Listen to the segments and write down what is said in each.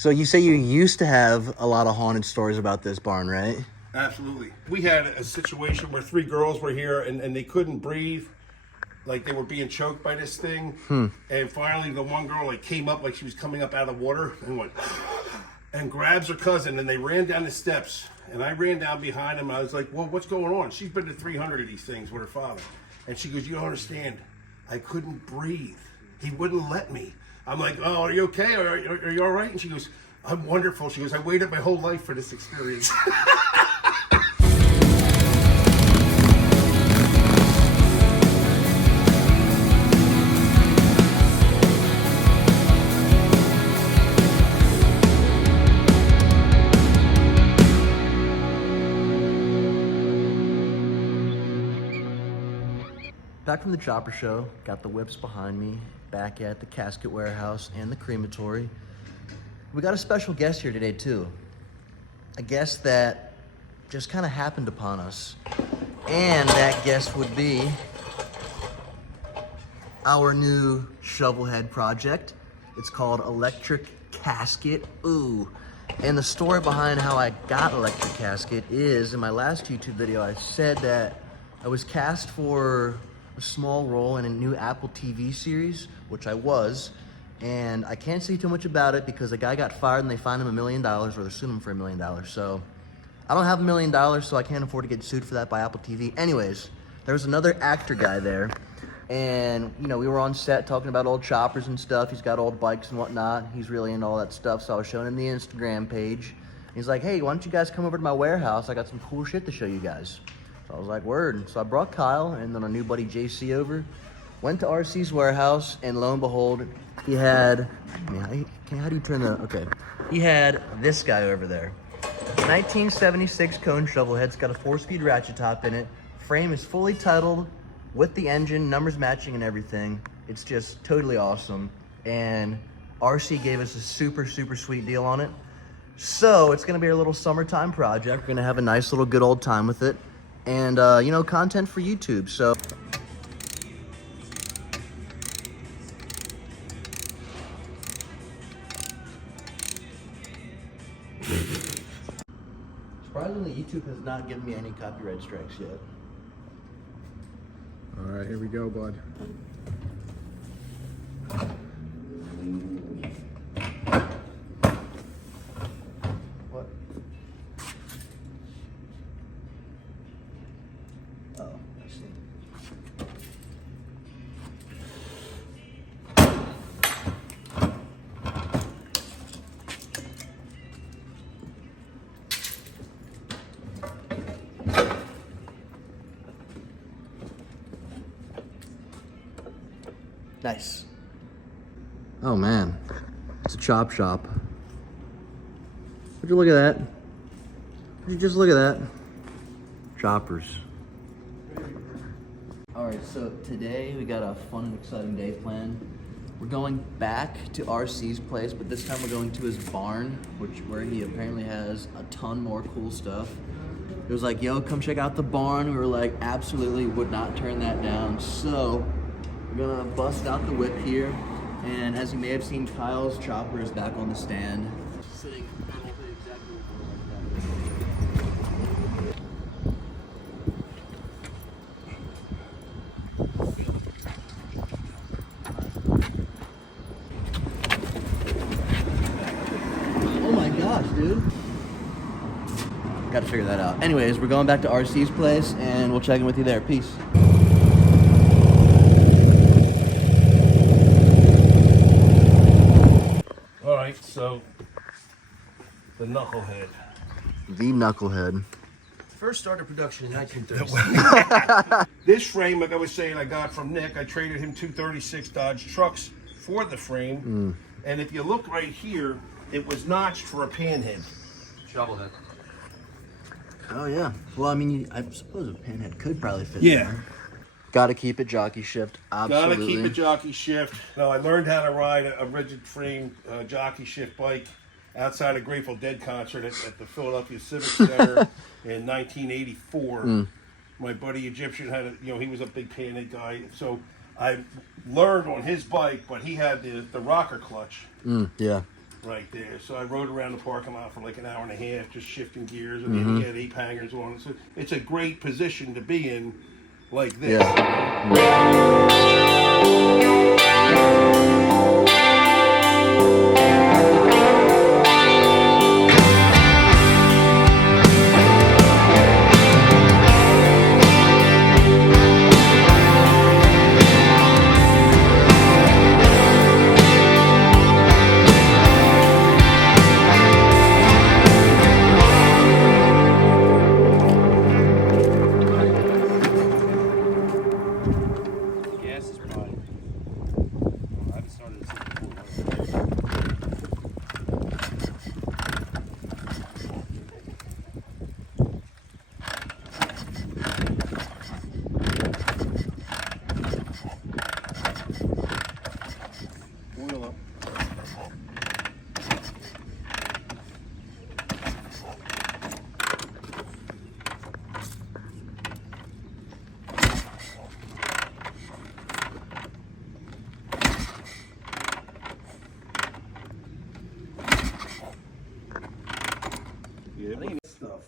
So you say you used to have a lot of haunted stories about this barn, right? Absolutely. We had a situation where 3 girls were here and they couldn't breathe. Like they were being choked by this thing. And finally the one girl like came up like she was coming up out of the water and went and grabs her cousin and they ran down the steps. And I ran down behind them. I was like, well, what's going on? She's been to 300 of these things with her father. And she goes, you don't understand. I couldn't breathe. He wouldn't let me. I'm like, oh, are you okay? Are you all right? And she goes, I'm wonderful. She goes, I waited my whole life for this experience. Back from the chopper show, got the whips behind me, back at the casket warehouse and the crematory. We got a special guest here today too. A guest that just kind of happened upon us. And that guest would be our new shovelhead project. It's called Electric Casket. Ooh. And the story behind how I got Electric Casket is, in my last YouTube video, I said that I was cast for a small role in a new Apple TV series, which I was, and I can't say too much about it because the guy got fired and they fined him $1 million, or they're suing him for $1 million. So I don't have $1 million, so I can't afford to get sued for that by Apple TV. Anyways, there was another actor guy there, and you know, we were on set talking about old choppers and stuff. He's got old bikes and whatnot. He's really into all that stuff, so I was showing him the Instagram page. He's like, hey, why don't you guys come over to my warehouse? I got some cool shit to show you guys. So I was like, word. So I brought Kyle and then our new buddy JC over, went to RC's warehouse, and lo and behold, he had, how do you turn the, okay. He had this guy over there. 1976 cone shovel head. It's got a 4-speed ratchet top in it. Frame is fully titled with the engine, numbers matching and everything. It's just totally awesome. And RC gave us a super, super sweet deal on it. So it's gonna be our little summertime project. We're gonna have a nice little good old time with it. And, you know, content for YouTube, so. Surprisingly, YouTube has not given me any copyright strikes yet. All right, here we go, bud. What? Oh, I see. Nice. Oh man, it's a chop shop. Would you look at that? Would you just look at that? Choppers. All right, so today we got a fun and exciting day planned. We're going back to RC's place, but this time we're going to his barn, where he apparently has a ton more cool stuff. It was like, yo, come check out the barn. We were like, absolutely would not turn that down. So we're gonna bust out the whip here. And as you may have seen, Kyle's chopper is back on the stand. Sitting exactly oh my gosh, dude. Got to figure that out. Anyways, we're going back to RC's place and we'll check in with you there. Peace. All right, so the Knucklehead. The Knucklehead. First started production in 1936. This frame, like I was saying, I got from Nick. I traded him 236 Dodge trucks for the frame. And if you look right here, it was notched for a panhead. Shovelhead. Oh yeah. Well, I mean, I suppose a pinhead could probably fit. Yeah. There. Got to keep it jockey shift. Absolutely. Gotta keep a jockey shift. No, I learned how to ride a rigid frame jockey shift bike outside a Grateful Dead concert at the Philadelphia Civic Center in 1984. My buddy Egyptian had a, he was a big panhead guy. So I learned on his bike, but he had the rocker clutch. Yeah. right there. So I rode around the parking lot for like an hour and a half, just shifting gears, and then he had 8 hangers on it. So it's a great position to be in, like this. Gas is probably. I haven't started this before. Oil up. Yeah, stuff.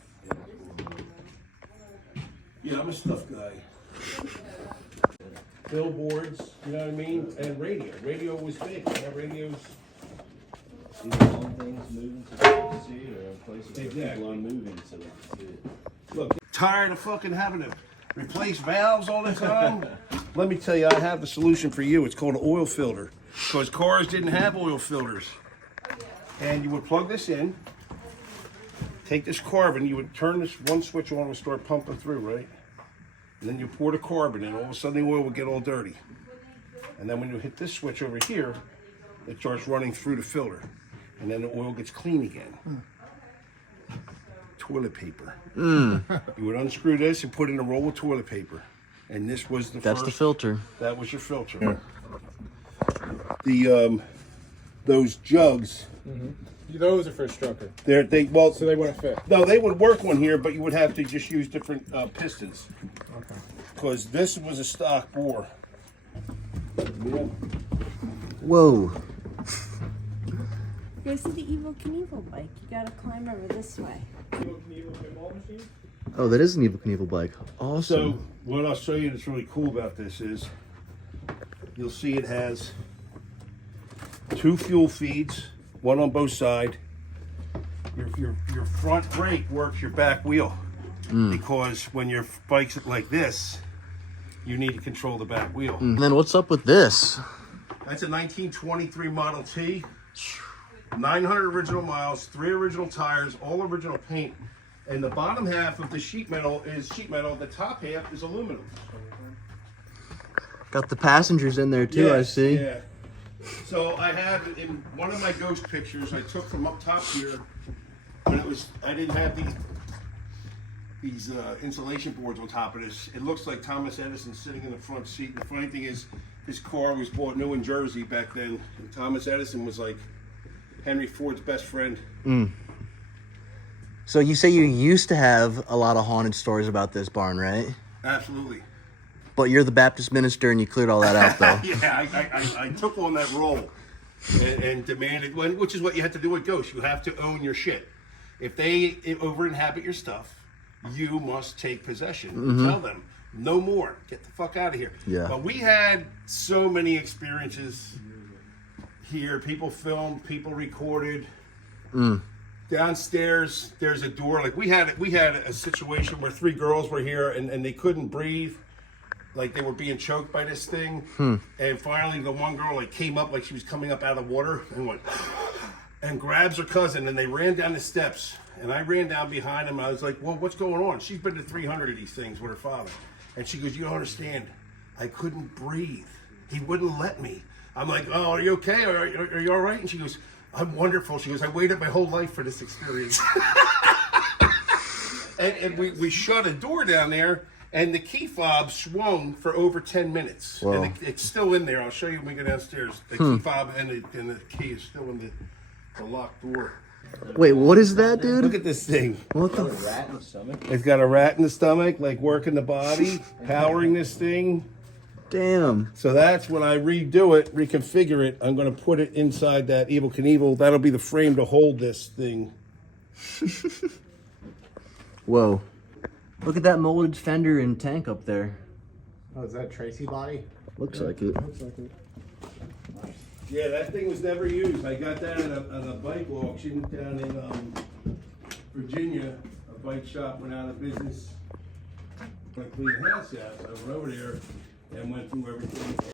Yeah, I'm a stuff guy. Billboards, you know what I mean? And radio. Radio was big. You know, radios. Either on things moving so they can see it, or a place where Exactly. people are moving so they can see it. Look, tired of fucking having to replace valves all the time? Let me tell you, I have the solution for you. It's called an oil filter. Because cars didn't have oil filters. And you would plug this in, take this carbon, you would turn this one switch on and start pumping through, right? And then you pour the carbon in, all of a sudden the oil would get all dirty. And then when you hit this switch over here, it starts running through the filter. And then the oil gets clean again. Toilet paper. You would unscrew this and put in a roll of toilet paper. And this was the That's first. the filter. That was your filter. The those jugs. Those are for Strucker. They well. So they wouldn't fit. No, they would work one here, but you would have to just use different pistons. Okay. Because this was a stock bore. Yeah. Whoa. Go see the Evil Knievel bike. You gotta climb over this way. Oh, that is an Evil Knievel bike. So Awesome. what I'll show you that's really cool about this is, you'll see it has 2 fuel feeds, one on both sides. Your front brake works your back wheel. Because when your bike's like this, you need to control the back wheel. And then what's up with this? That's a 1923 Model T. 900 original miles, 3 original tires, all original paint. And the bottom half of the sheet metal is sheet metal. The top half is aluminum. Got the passengers in there too, I Yes, see. Yeah. So I have in one of my ghost pictures I took from up top here, when it was I didn't have these insulation boards on top of this. It looks like Thomas Edison sitting in the front seat. And the funny thing is, his car was bought new in Jersey back then. And Thomas Edison was like Henry Ford's best friend. So you say you used to have a lot of haunted stories about this barn, right? Absolutely. But you're the Baptist minister and you cleared all that out though. Yeah, I took on that role and demanded, which is what you have to do with ghosts. You have to own your shit. If they over-inhabit your stuff, you must take possession and tell them, no more. Get the fuck out of here. Yeah. But we had so many experiences here. People filmed, people recorded. Downstairs, there's a door. Like we had a situation where 3 girls were here and they couldn't breathe. Like they were being choked by this thing. And finally the one girl like came up like she was coming up out of the water and went and grabs her cousin and they ran down the steps. And I ran down behind him. I was like, well, what's going on? She's been to 300 of these things with her father. And she goes, you don't understand. I couldn't breathe. He wouldn't let me. I'm like, oh, are you okay? Are you all right? And she goes, I'm wonderful. She goes, I waited my whole life for this experience. and we shut a door down there, and the key fob swung for over 10 minutes. Wow. And it's still in there. I'll show you when we go downstairs. The key fob and the key is still in the locked door. Wait, what is that, dude? Look at this thing. What the? A rat in the stomach? It's got a rat in the stomach, like working the body, powering this thing. Damn. So that's when I redo it, reconfigure it, I'm going to put it inside that Evel Knievel. That'll be the frame to hold this thing. Whoa. Look at that molded fender and tank up there. Oh, is that Tracy body? Looks like it. Looks like it. Yeah, that thing was never used. I got that at a bike auction down in Virginia. A bike shop went out of business. I cleaned the house out, so I went over there and went through everything.